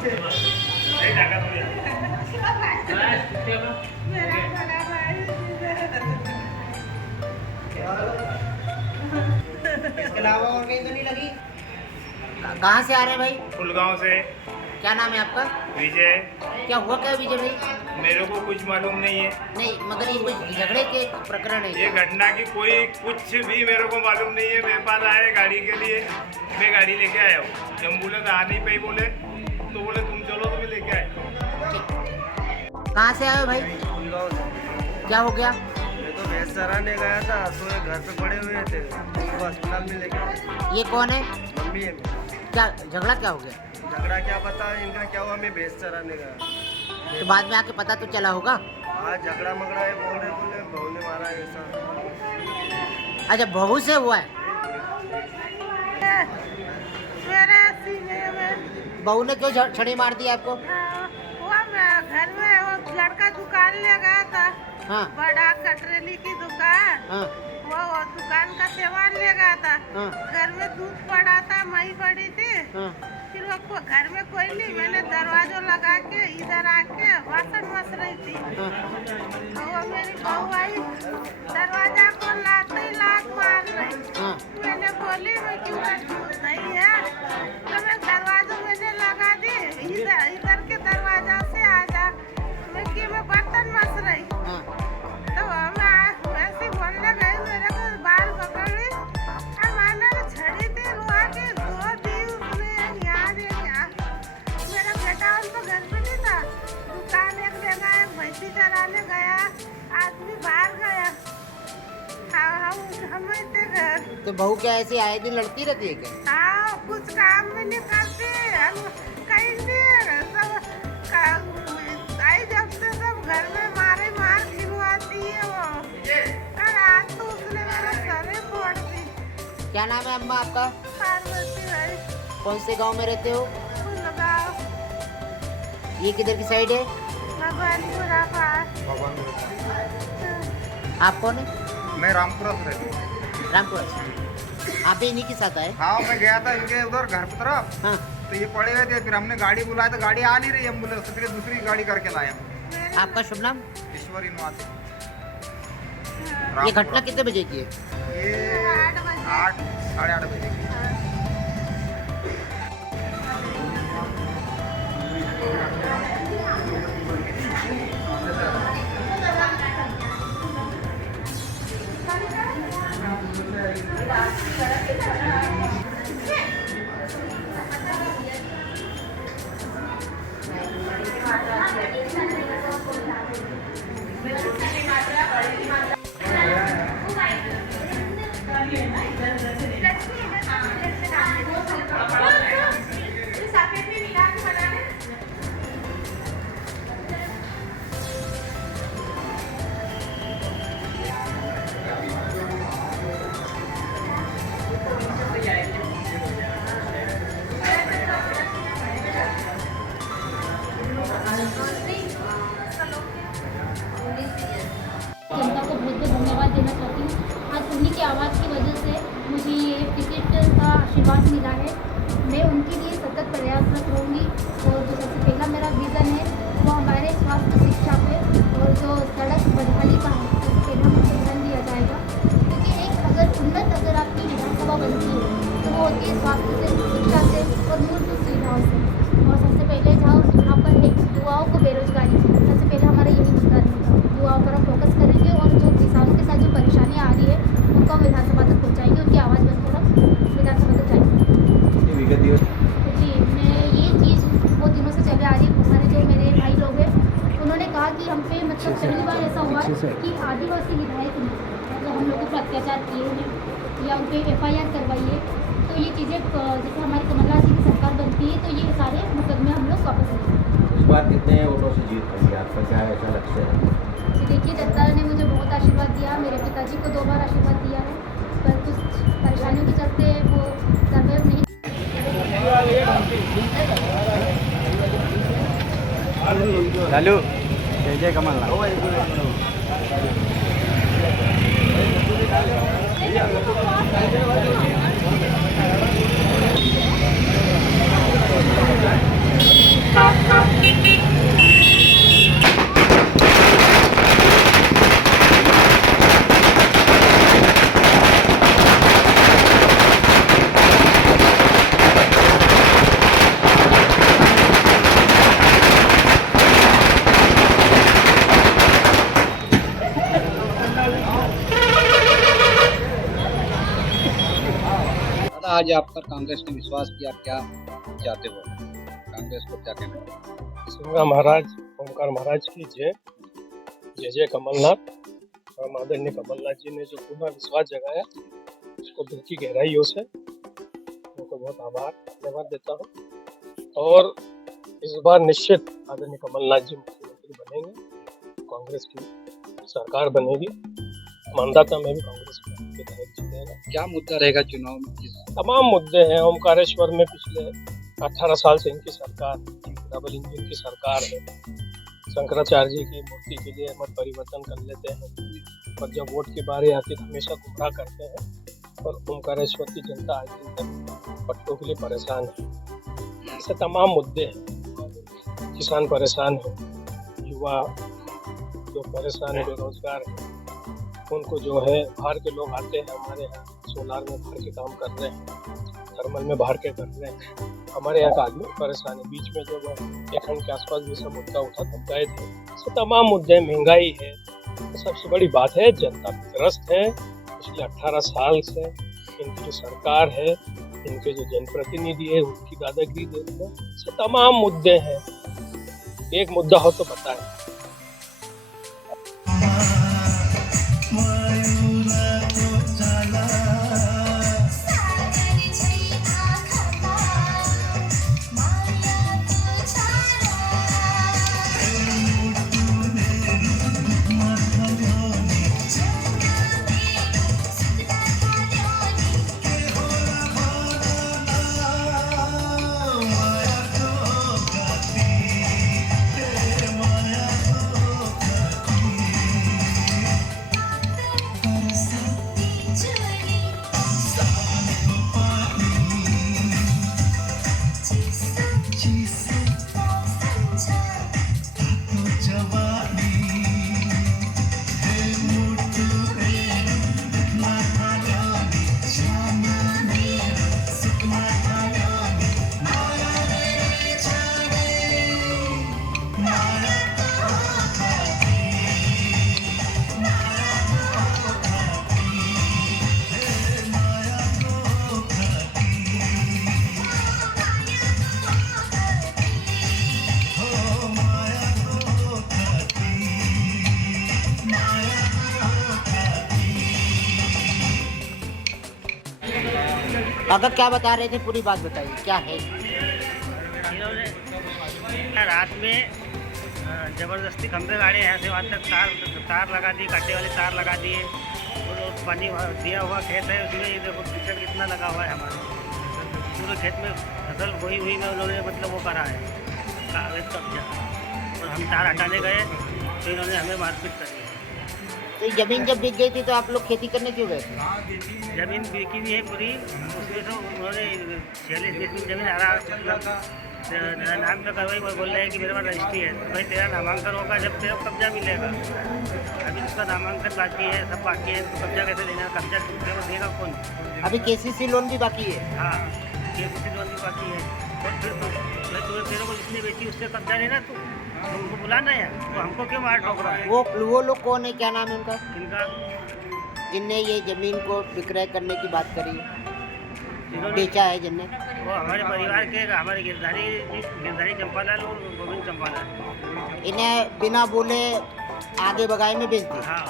इसके अलावा और कहीं तो नहीं लगी? कहाँ से आ रहे हैं भाई? फुलगांव से। क्या नाम है आपका? विजय। क्या हुआ क्या विजय भाई? मेरे को कुछ मालूम नहीं है। नहीं मगर ये कोई झगड़े के प्रकरण है? ये घटना की कोई कुछ भी मेरे को मालूम नहीं है। मेरे पास आए गाड़ी के लिए, मैं गाड़ी लेके आया हूँ। एम्बुलेंस आ नहीं पाई बोले, तो बोले तुम चलो तो मैं लेके आया। कहाँ से आए हो भाई? क्या हो गया? मैं तो भैंस चराने गया था, तो ये घर पे पड़े हुए थे, उनको अस्पताल में लेके आए। ये कौन है? मम्मी है। क्या झगड़ा क्या हो गया? झगड़ा क्या पता इनका क्या हुआ, मैं भैंस चराने गया। तो बाद में आके पता तो चला होगा? हाँ झगड़ा मगड़ा है, बोले बहू ने मारा है ऐसा। अच्छा बहू से हुआ है? मेरे सीने में बहू ने क्यों छड़ी मार दी आपको? वो मैं घर में वो लड़का दुकान ले गया था। हाँ बड़ा कटरेली की दुकान। हाँ वो दुकान का सामान ले गया था। हाँ घर में दूध पड़ा था, मई पड़ी थी। हाँ फिर वो घर में कोई नहीं, मैंने दरवाजा लगा के इधर आके वासन मस रही थी। हाँ तो वो मेरी बहू आई, दरवाजा को लाते ही लात मार रही। हाँ मैंने बोली मैं क्यों दूध नहीं है, तो मैं दरवाजा मैंने लगा दी, इधर के दरवाजा से आ जा। मैं बर्तन मस रही, हाँ तो मैं वैसे बोलने गई, मेरे को बाल पकड़ी और मैंने छड़ी थी लोहा की, दो दी उसने यहाँ दे यहाँ। मेरा बेटा उनको घर पे नहीं था, दुकान एक जगह एक भैंसी चराने गया, आदमी बाहर गया। हम इतने घर। तो बहू क्या ऐसे आए दिन लड़ती रहती है क्या? हाँ कुछ काम में नहीं करते, कहीं नहीं सब आई जब से सब घर में मार खिलवाती है वो। और आज तो उसने मेरा सरे फोड़ दी। क्या नाम है अम्मा आपका? पार्वती भाई कौन से गांव में रहते हो? लगाओ ये किधर की साइड है? भगवानपुरा पास। आप कौन है? मैं रामपुरा से रहती हूँ। रामपुरा से। आप भी इन्हीं के साथ आए? हाँ मैं गया था इनके उधर घर की तरफ, हाँ तो ये पड़े हुए थे, फिर हमने गाड़ी बुलाया तो गाड़ी आ नहीं रही एम्बुलेंस, तो फिर दूसरी गाड़ी करके लाए हम। आपका शुभ नाम? ईश्वर इनवाते। ये घटना कितने बजे की है? ये 8 साढ़े 8 बजे की। जनता को बहुत बहुत धन्यवाद देना चाहती हूँ। आज उन्हीं की आवाज़ की वजह से मुझे ये टिकट का आशीर्वाद मिला है। मैं उनके लिए सतत प्रयासरत रहूँगी और जो सबसे पहला मेरा विज़न है वो हमारे स्वास्थ्य शिक्षा पे और जो सड़क बदहाली का है सबसे पहला मुझे ध्यान दिया जाएगा, क्योंकि एक अगर आपकी विधानसभा बनती है तो वो होती है स्वास्थ्य से, शिक्षा से और मूलभूत सुविधाओं से। और सबसे पहले जहाँ पर एक युवाओं को बेरोजगारी, सबसे पहले हमारा यही मुद्दा रहेगा। युवाओं पर हम फोकस करेंगे और जो किसानों के साथ जो परेशानियाँ आ रही है उनको हम विधानसभा तक पहुँचाएंगे, उनकी आवाज़ बनकर हम विधानसभा तक जाएंगे। जी मैं ये चीज़ बहुत दिनों से चले आ रही है। बहुत सारे जो मेरे भाई लोग हैं उन्होंने कहा कि हम पे मतलब पहली बार ऐसा हुआ कि आदिवासी विधायक ने मतलब हम लोगों पर अत्याचार किए हैं या उन पर FIR करवाई है। तो ये चीज़ें जैसे हमारी कमलनाथ जी की सरकार बनती है तो ये सारे मुकदमे हम लोग वापस लेंगे। इस बार कितने वोटों से जीत रही है, आपका क्या ऐसा लक्ष्य है? जी देखिए, जनता ने मुझे बहुत आशीर्वाद दिया, मेरे पिताजी को 2 बार आशीर्वाद दिया है, पर कुछ परेशानियों के चलते वो सर्वाइव नहीं। चालू जय जय कमलनाथ। आज आप पर कांग्रेस ने विश्वास किया, क्या चाहते हो कांग्रेस को, क्या कहना है? सिंगा महाराज ओमकार महाराज की जय। जय जय कमलनाथ। और आदरणीय कमलनाथ जी ने जो पूरा विश्वास जगाया उसको दिल की गहराइयों से उनको बहुत आभार धन्यवाद देता हूँ। और इस बार निश्चित आदरणीय कमलनाथ जी मुख्यमंत्री बनेंगे, कांग्रेस की सरकार बनेगी, मानदाता में भी कांग्रेस का विधायक जीतेगा। क्या मुद्दा रहेगा चुनाव में? तमाम मुद्दे हैं। ओमकारेश्वर में पिछले 18 साल से इनकी सरकार, डबल इंजन की सरकार है। शंकराचार्य जी की मूर्ति के लिए मत परिवर्तन कर लेते हैं और जब वोट की बारी आती है हमेशा गुमराह करते हैं। और ओमकारेश्वर की जनता आज दिन तक पट्टों के लिए परेशान है। ऐसे तमाम मुद्दे हैं। किसान परेशान है, युवा जो परेशान है, बेरोजगार है, उनको जो है बाहर के लोग आते हैं हमारे यहाँ, सोलार में बाहर के काम कर रहे हैं, थर्मल में बाहर के कर रहे हैं, हमारे यहाँ का आदमी परेशान है। बीच में जब एकखंड के आसपास भी सब मुद्दा उठा तब गए थे। तो तमाम मुद्दे, महंगाई है, तो सबसे बड़ी बात है जनता त्रस्त है। पिछले 18 साल से इनकी जो सरकार है, इनके जो जनप्रतिनिधि है उनकी दादागिरी देखते हैं। तो तमाम मुद्दे हैं। एक मुद्दा हो तो बताएं। अगर क्या बता रहे थे, पूरी बात बताइए, क्या है? इन्होंने रात में ज़बरदस्ती खंभे गाड़े यहाँ से वहाँ तक तार लगा दी, कांटे वाले तार लगा दिए। और पानी दिया हुआ खेत है, उसमें ये देखो कीचड़ कितना लगा हुआ है। हमारे पूरे खेत में फसल बोई हुई में उन्होंने मतलब वो करा है कागज कब्जा। और हम तार हटाने गए तो इन्होंने हमें मारपीट कर दी। तो ज़मीन जब बिक गई थी तो आप लोग खेती करने क्यों गए थे? ज़मीन बिकी हुई है पूरी, उसमें तो उन्होंने 46 ज़मीन नाम तो करवाई। वो बोल रहे हैं कि मेरे पास रजिस्ट्री है। तो भाई तेरा नामांकन होगा जब तेरा कब्जा मिलेगा। अभी उसका नामांकन बाकी है, सब बाकी है, तो कब्जा कैसे देना? कब्जा देगा कौन? अभी केसीसी लोन भी बाकी है। हाँ, केसीसी लोन भी बाकी है। और फिर तेरे को जिसने बेची उससे कब्जा लेना, तुमको बुलाना है, तो हमको क्यों मार ठोक रहा है? वो लोग कौन है, क्या नाम है उनका, इनका जिनने ये जमीन को विक्रय करने की बात करी है, बेचा है जिनने? वो हमारे परिवार के, हमारे गिरधारी चंपालाल और गोविंद चंपालाल। इन्हें बिना बोले आगे बगाई में बेच दी। हाँ,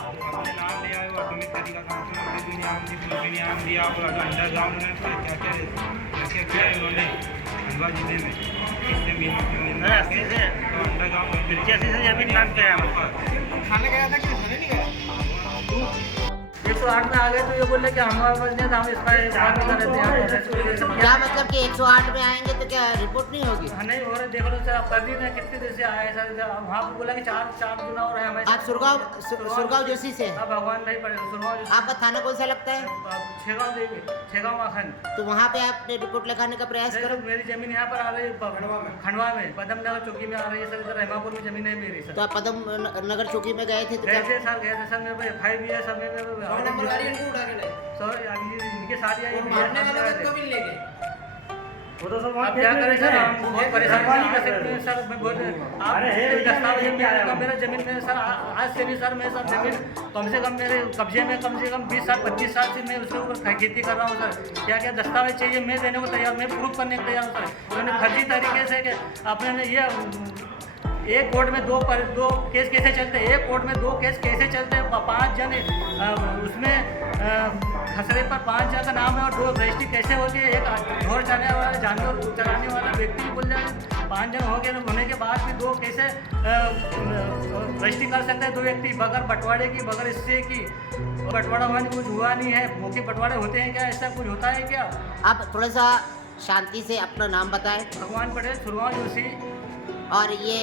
जमीन नाम क्या है खाने गया था कि खाने नहीं गया? 108 में आ गए तो ये बोले कि हमारे पास नहीं था, हम इसका क्या मतलब कि 108 में आएंगे तो क्या रिपोर्ट नहीं होगी? नहीं हो रहा, देख लो सर, आप कर दी ना, कितने देर से आए सर। वहाँ पर बोला कि चार चुनाव हो रहे हैं हमारे। आप सुरगांव जोशी से? हाँ, भगवान भाई सुरगांव जोशी। आपका थाना कौन सा लगता है? छेगांव माखन। तो वहाँ पे आपने रिपोर्ट लिखाने का प्रयास करो। मेरी जमीन यहाँ पर आ रही है खंडवा में, पदम नगर चौकी में आ रही है सर। रहमापुर में जमीन है मेरी सर। तो आप पदम नगर चौकी में गए थे तो गए थे सर, मेरे को FIR भी है सब में। सर अभी इनके साथ वो तो सब अब क्या करें सर, हम बहुत परेशान नहीं कर सकते हैं सर। मैं बहुत आप दस्तावेज में आया मेरा जमीन में सर, आज से भी सर मैं सब जमीन कम से कम मेरे कब्जे में कम से कम 20 साल 25 साल से मैं उसके ऊपर खेती कर रहा हूँ सर। क्या क्या दस्तावेज चाहिए मैं देने को तैयार, मैं प्रूफ करने को तैयार हूँ सर। उन्होंने फर्जी तरीके से कि आपने ये एक कोर्ट में दो केस कैसे चलते हैं, एक कोर्ट में 2 केस कैसे चलते हैं, 5 जन उसमें खसरे पर 5 जन का नाम है और 2 रजिस्ट्री कैसे होती है। एक ढोर चलाने वाला जानवर चलाने वाला व्यक्ति भी बोल जाए 5 जन हो गए होने के बाद भी 2 कैसे रजिस्ट्री कर सकते हैं 2 व्यक्ति बगैर बंटवारे की, बगैर इससे की। बंटवारा हुआ नहीं, कुछ हुआ नहीं है। मौखिक बंटवारे होते हैं क्या, ऐसा कुछ होता है क्या? आप थोड़ा सा शांति से अपना नाम बताएं। भगवान पटेल, सुरवा जोशी। और ये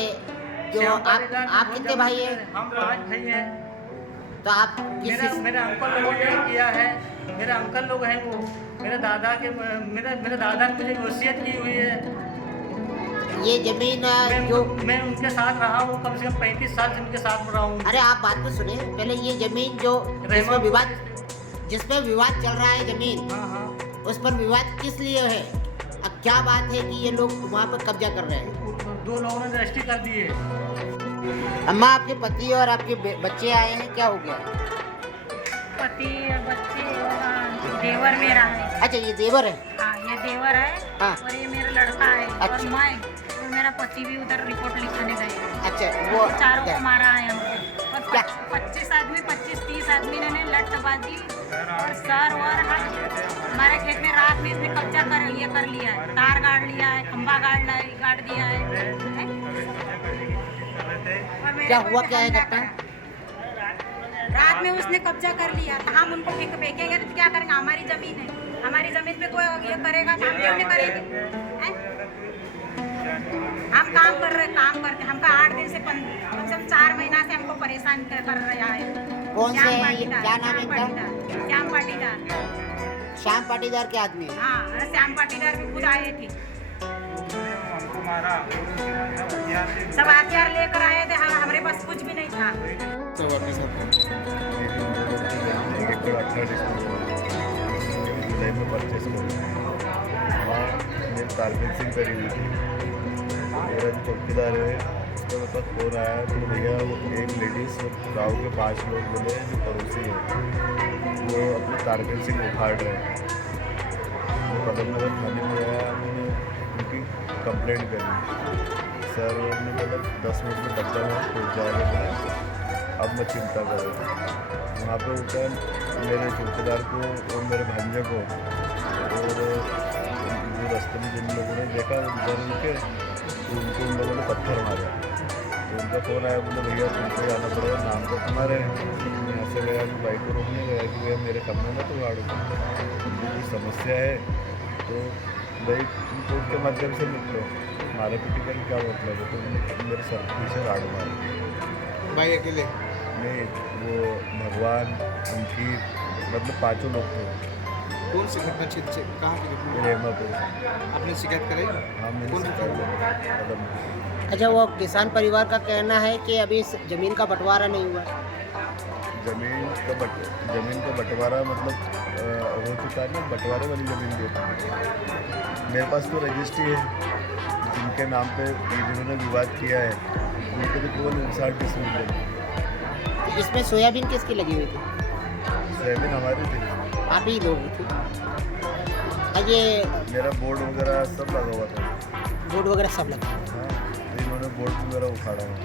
जो आप कितने भाई हैं? हम 5 भाई हैं। तो आप मेरे अंकल लोगों ने किया है, मेरे अंकल लोग हैं वो, मेरे दादा ने मुझे वसीयत की हुई है। ये जमीन जो मैं उनके साथ रहा हूँ, कम से कम 35 साल से उनके साथ रहा हूँ। अरे आप बात तो सुने पहले। ये जमीन जो जिसमें विवाद चल रहा है जमीन, हाँ, उस पर विवाद किस लिए है? अब क्या बात है कि ये लोग वहाँ पर कब्जा कर रहे हैं? 2 लोगों ने रजिस्ट्री कर दी है। अम्मा, आपके पति और आपके बच्चे आए हैं, क्या हो गया? पति और बच्चे और देवर मेरा है। अच्छा, ये देवर है? हाँ, ये देवर है। हाँ। और ये मेरा लड़का है। अच्छा। और मैं और मेरा पति भी उधर रिपोर्ट लिखाने गए। अच्छा, वो चारों क्या? को मारा है हमको। और क्या? 25-30 आदमी ने लटबाजी और सर और हमारे खेत में रात में इसने कब्जा कर लिया है। तार गाड़ लिया है, खंभा गाड़ दिया है। और मेरे क्या को हुआ, भी क्या है हमला घटना? करा। रात में उसने कब्जा कर लिया तो हम उनको फेंकेंगे तो क्या करेंगे? हमारी जमीन है, हमारी जमीन पे कोई ये करेगा तो हम क्यों नहीं करेंगे? हम काम करते हमका 8 दिन से कम से कम 4 महीना से हमको परेशान कर रहा है। कौन से श्याम हैं? पाटीदार, क्या नाम है श्याम इनका? पाटीदार, श्याम पाटीदार। श्याम पाटीदार के आदमी है? हाँ, अरे श्याम पाटीदार भी खुद आए थे। सब हथियार लेकर आए थे, हमारे पास कुछ भी नहीं था। जुलाई में परचेस करी, वहाँ मेरी तारबेंसिंग करी हुई थी। मेरा जो चौकीदार है उसका मेरे पास फ़ोन आया, तो भैया वो एक लेडीज़ गाँव के 5 लोग बोले जो पड़ोसी हैं वो अपने तारबेंसिंग उखाड़ रहे हैं। मैं पदम नगर थाने में आया, मैंने उनकी कंप्लेंट करी। सर ने बोला 10 मिनट में कब्जा वहाँ पहुँच जाएगा, अब मैं चिंता करूँ। वहाँ पर उनका मेरे चौकीदार को और मेरे भांजे को और जो रास्ते में जिन लोगों ने देखा उधर उनके उनको उन लोगों ने पत्थर मारा। तो उनका फ़ोन आया, बोले भैया तुमको आना पड़ेगा, नाम तो तुम्हारे। मैं ऐसे गया कि बाइक को रोकने गया कि भैया मेरे कमरे में तो गाड़ू कोई समस्या है तो भाई तुम कोर्ट के माध्यम से निकलो, मारे पीटी कर क्या मतलब है। तो मेरे सर पीछे गाड़ू मारे भाई अकेले? नहीं, वो भगवान उनकी मतलब 5 लोग थे। कौन सी घटना क्षेत्र से, कहाँ की घटना? रेमा पे आपने शिकायत कराई? हाँ, मैंने कौन सी शिकायत। अच्छा, वो किसान परिवार का कहना है कि अभी इस जमीन का बंटवारा नहीं हुआ। जमीन का बंटवारा मतलब हो चुका है ना, बंटवारे वाली ज़मीन भी है। मेरे पास तो रजिस्ट्री है जिनके नाम पे जिन्होंने विवाद किया है, उनके तो केवल 59 डिसमिल है। इसमें सोयाबीन किसकी लगी हुई थी? सोयाबीन हमारी थी, आप ही लोग थे। ये मेरा बोर्ड वगैरह सब लगा हुआ था। बोर्ड वगैरह सब लगा? हाँ, तो इन्होंने बोर्ड वगैरह उखाड़ा हुआ।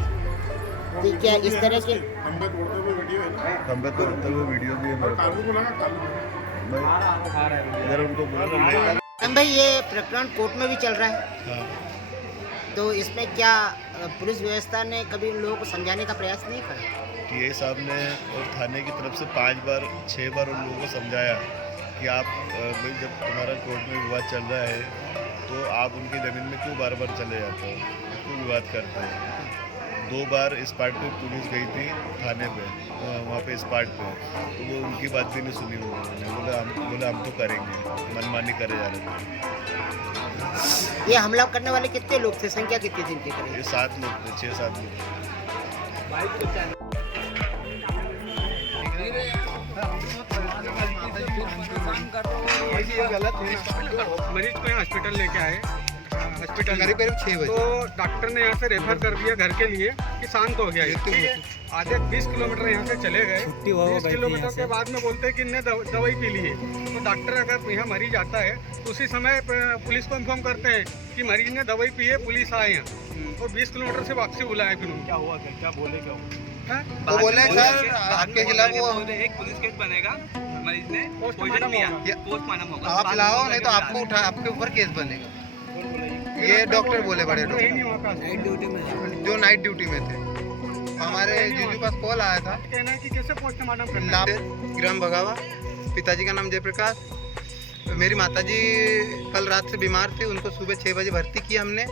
तो क्या इस तरह के खंबे तोड़ते हुए वीडियो भी है मेरे पास। मैं इधर उनको बोला हम भाई, ये प्रकरण कोर्ट में भी चल रहा है। हाँ, तो इसमें क्या पुलिस व्यवस्था ने कभी उन लोगों को समझाने का प्रयास नहीं करा? टीआई साहब ने और थाने की तरफ से 5 बार 6 बार उन लोगों को समझाया कि आप भाई जब तुम्हारा कोर्ट में विवाद चल रहा है तो आप उनकी ज़मीन में क्यों बार बार चले जाते हो, क्यों विवाद करते हो। 2 बार इस पार्ट पे पुलिस गई थी थाने पे, वहाँ पे इस पार्ट पे, तो वो उनकी बात भी नहीं सुनी उन्होंने। बोले हम तो करेंगे, मनमानी करे जा रहे थे। ये हमला करने वाले कितने लोग थे? संख्या कितनी थी इनके करीब? ये 7 लोग थे, 6-7 लोग। मरीज को यहाँ हॉस्पिटल लेके आए, हॉस्पिटल करीब 6 बजे, तो डॉक्टर ने यहाँ से रेफर कर दिया घर के लिए कि शांत हो गया। ठीक है, आधे 20 किलोमीटर यहाँ से चले गए। 20 किलोमीटर के बाद में बोलते हैं कि इनने दवाई पी ली है। तो डॉक्टर अगर यहाँ मरीज आता है तो उसी समय पुलिस को इन्फॉर्म करते हैं कि मरीज ने दवाई पी है, पुलिस आए हैं। तो 20 किलोमीटर से वापसी बुलाया। फिर क्या हुआ, क्या बोले, क्या हुआ? तो बोले सर आपके खिलाफ एक पुलिस केस बनेगा, मरीज ने पोस्टमार्टम होगा, आप लाओ नहीं तो आपको उठा, आपके ऊपर केस बनेगा। ये डॉक्टर बोले, बड़े डॉक्टर जो नाइट ड्यूटी में थे। हमारे जीजू पास कॉल आया था, कहना है कि कैसे पोस्टमार्टम करना। ग्राम भगावा, पिताजी का नाम जयप्रकाश। मेरी माताजी कल रात से बीमार थी, उनको सुबह 6 बजे भर्ती किया हमने।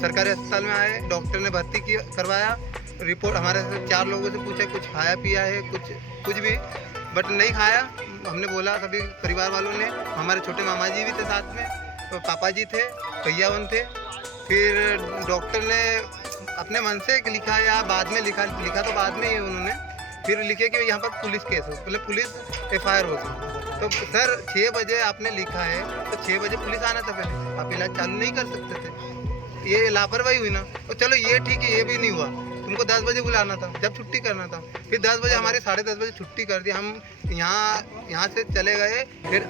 सरकारी अस्पताल में आए, डॉक्टर ने भर्ती किया, करवाया। रिपोर्ट हमारे से 4 लोगों से पूछा कुछ खाया पिया है, कुछ भी, बट नहीं खाया। हमने बोला सभी परिवार वालों ने, हमारे छोटे मामा जी भी थे साथ में, तो पापा जी थे, भैयावन थे। फिर डॉक्टर ने अपने मन से लिखा या बाद में लिखा तो बाद में ही उन्होंने फिर लिखे कि यहाँ पर पुलिस केस हो, पहले पुलिस FIR होती। तो सर 6 बजे आपने लिखा है तो 6 बजे पुलिस आना था, पहले आप इलाज चालू नहीं कर सकते थे। ये लापरवाही हुई ना। तो चलो ये ठीक है, ये भी नहीं हुआ। तुमको 10 बजे बुलाना था, जब छुट्टी करना था। फिर 10 बजे हमारे 10:30 बजे छुट्टी कर दी। हम यहाँ से चले गए। फिर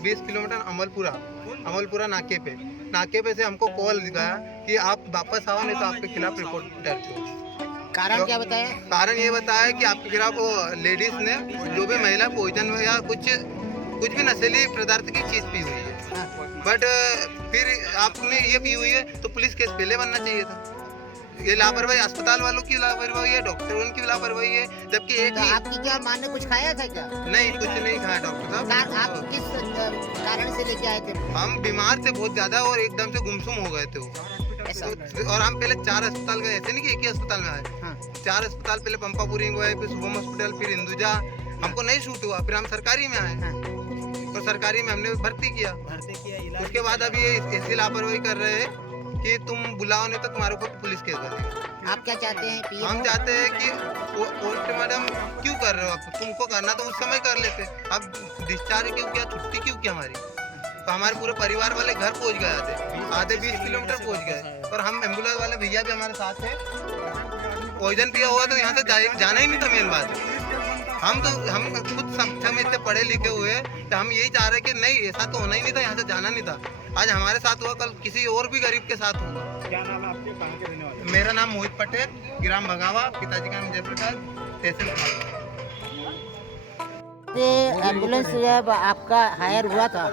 20 किलोमीटर अमलपुरा नाके पे से हमको कॉल दिखाया कि आप वापस आओ नहीं तो आपके खिलाफ रिपोर्ट दर्ज हो। कारण क्या बताया? कारण ये बताया कि आपके खिलाफ लेडीज ने जो भी महिला भोजन या कुछ भी नशीली पदार्थ की चीज़ पी हुई है। बट फिर आपने ये पी हुई है तो पुलिस केस पहले बनना चाहिए था। ये लापरवाही अस्पताल वालों की लापरवाही है, डॉक्टरों की लापरवाही है। जबकि एक तो आपकी क्या माँ ने कुछ खाया था क्या? नहीं, कुछ नहीं खाया डॉक्टर साहब। आप किस कारण से लेके आए थे? हम बीमार थे बहुत ज्यादा और एकदम से गुमसुम हो गए थे वो। और हम पहले 4 अस्पताल गए, ऐसे नहीं कि एक ही अस्पताल में आए। 4 अस्पताल, पहले पंपापुरी गए, फिर शुभम हॉस्पिटल, फिर हिंदुजा। हमको नहीं शूट हुआ, फिर हम सरकारी में आए तो सरकारी में हमने भर्ती किया। उसके बाद अब ये ऐसी लापरवाही कर रहे हैं कि तुम बुलाओ नहीं तो तुम्हारे ऊपर पुलिस केस बनेगा। आप क्या चाहते हैं? PM हम चाहते हैं कि पोस्टमार्टम क्यों कर रहे हो आप? तुमको करना तो उस समय कर लेते। अब डिस्चार्ज क्यों किया, छुट्टी क्यों किया हमारी? तो हमारे पूरे परिवार वाले घर पहुंच गए थे, आधे 20 किलोमीटर पहुंच गए। और हम एम्बुलेंस वाले भैया भी हमारे साथ थे। पॉइजन पिया हुआ तो यहाँ से जाना ही नहीं था। मेन बात हम खुद सक्षम इतने पढ़े लिखे हुए तो हम यही चाह रहे कि नहीं, ऐसा तो होना ही नहीं था, यहाँ से जाना नहीं था। आज हमारे साथ हुआ, कल किसी और भी गरीब के साथ होगा। क्या नाम है आपके, कहाँ के रहने वाले? मेरा नाम मोहित पटेल, ग्राम भगावा, पिताजी का नाम जयप्रकाश, तहसील खाल। एम्बुलेंस जब आपका हायर हुआ था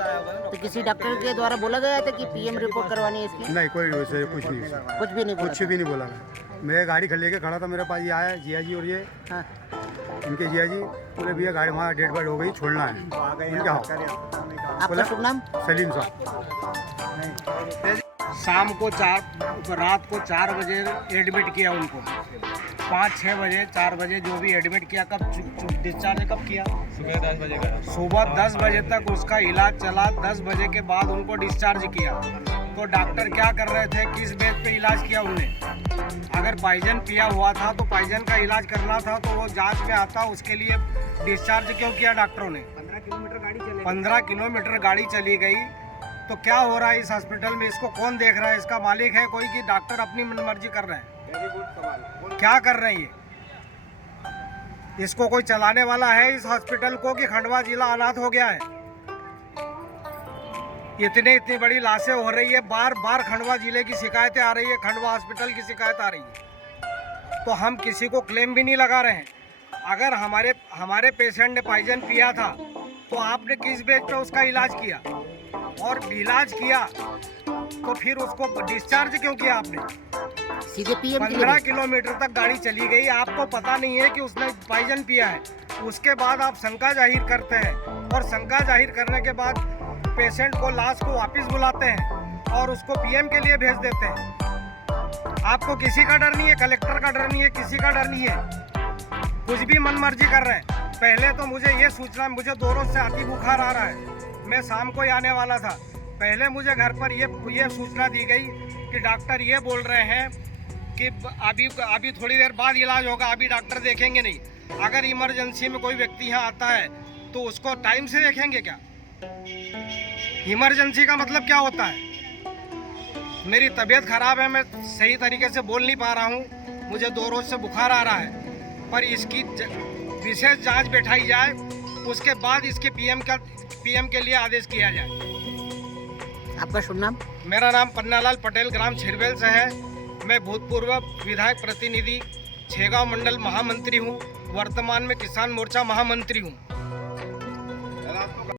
तो किसी डॉक्टर के द्वारा बोला गया था कि PM रिपोर्ट करवानी है इसकी? नहीं, कोई वैसे कुछ नहीं कुछ भी नहीं बोला। मैं गाड़ी लेके खड़ा था, मेरे पास ये आया जिया जी और ये इनके जिया जी बोले भैया गाड़ी वहाँ डेड बॉडी हो गई, छोड़ना है। इनका आपका शुभ नाम? सलीम साहब। शाम को रात को 4 बजे एडमिट किया उनको। 5-6 बजे 4 बजे जो भी एडमिट किया। कब डिस्चार्ज कब किया? सुबह 10 बजे का। सुबह 10 बजे तक उसका इलाज चला। 10 बजे के बाद उनको डिस्चार्ज किया। तो डॉक्टर क्या कर रहे थे, किस बेस पे इलाज किया उन्हें? अगर पॉइजन पिया हुआ था तो पॉइजन का इलाज करना था तो वो जांच में आता, उसके लिए डिस्चार्ज क्यों किया डॉक्टरों ने? 15 किलोमीटर गाड़ी चली गई। तो क्या हो रहा है इस हॉस्पिटल में? इसको कौन देख रहा है? इसका मालिक है कोई कि डॉक्टर अपनी मनमर्जी कर रहे हैं? क्या कर रहे हैं ये? इसको कोई चलाने वाला है इस हॉस्पिटल को कि खंडवा जिला अनाथ हो गया है? इतनी बड़ी लाशें हो रही है, बार बार खंडवा जिले की शिकायतें आ रही है, खंडवा हॉस्पिटल की शिकायत आ रही है। तो हम किसी को क्लेम भी नहीं लगा रहे हैं। अगर हमारे पेशेंट ने पॉइजन पिया था तो आपने किस बेस पे उसका इलाज किया? और इलाज किया तो फिर उसको डिस्चार्ज क्यों किया आपने? सीधे PM 15 किलोमीटर तक गाड़ी चली गई, आपको पता नहीं है कि उसने पॉइजन पिया है। उसके बाद आप शंका जाहिर करते हैं और शंका जाहिर करने के बाद पेशेंट को, लाश को वापस बुलाते हैं और उसको PM के लिए भेज देते हैं। आपको किसी का डर नहीं है, कलेक्टर का डर नहीं है, किसी का डर नहीं है, कुछ भी मनमर्जी कर रहे हैं। पहले तो मुझे ये सूचना, मुझे 2 रोज से अति बुखार आ रहा है, मैं शाम को ही आने वाला था। पहले मुझे घर पर ये सूचना दी गई कि डॉक्टर ये बोल रहे हैं कि अभी थोड़ी देर बाद इलाज होगा, अभी डॉक्टर देखेंगे नहीं। अगर इमरजेंसी में कोई व्यक्ति यहाँ आता है तो उसको टाइम से देखेंगे क्या? इमरजेंसी का मतलब क्या होता है? मेरी तबीयत खराब है, मैं सही तरीके से बोल नहीं पा रहा हूँ, मुझे 2 रोज से बुखार आ रहा है, पर इसकी विशेष जांच बैठाई जाए, उसके बाद इसके पीएम के लिए आदेश किया जाए। आपका शुभ नाम? मेरा नाम पन्नालाल पटेल, ग्राम छिरवेल से है। मैं भूतपूर्व विधायक प्रतिनिधि, छेगांव मंडल महामंत्री हूँ, वर्तमान में किसान मोर्चा महामंत्री हूँ।